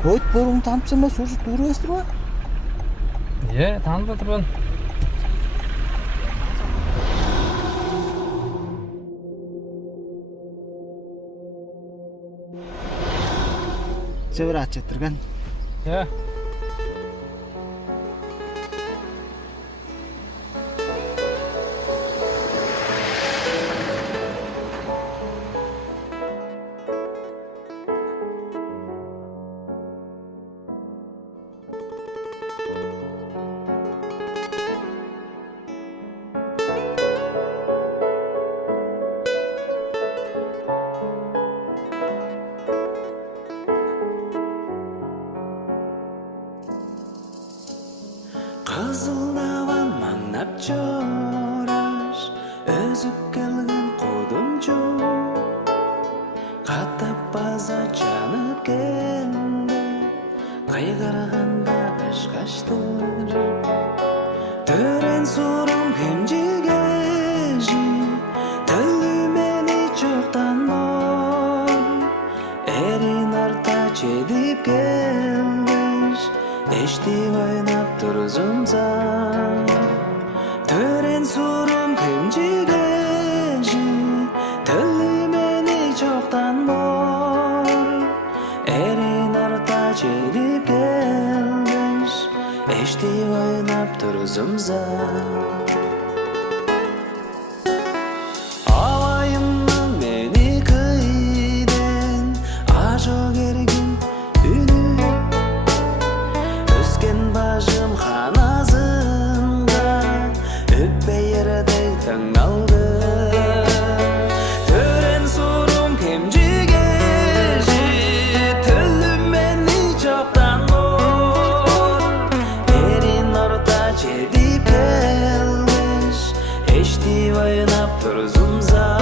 Көйт боруң тамчыма сушу туура эместир ба? Таанып отурмун. Жебир ачып турган. Kızıldavan mаңнап жораш, өзүп келген кудумчу, каттап база жанып келди, кайгарганда кышкаштыр. Төрен сурум кемжигежи, төлү мени жоктан бор, эрин арта чедип келгеш, эштип ойнап турзумса. Төрен сурум кемжигежи, төлү мени жоктан бор, эрин арта чедип келгеш, эштип ойнап турзумса. Авайымның мени кыйден, ажо кергин үнү, өскен бажым ханазынга, өппей ердей таң алды. Төрен сурум кемжигежи, төлү мени жоктан бор, эрин орта чедип келгеш, эштип ойнап турзумса.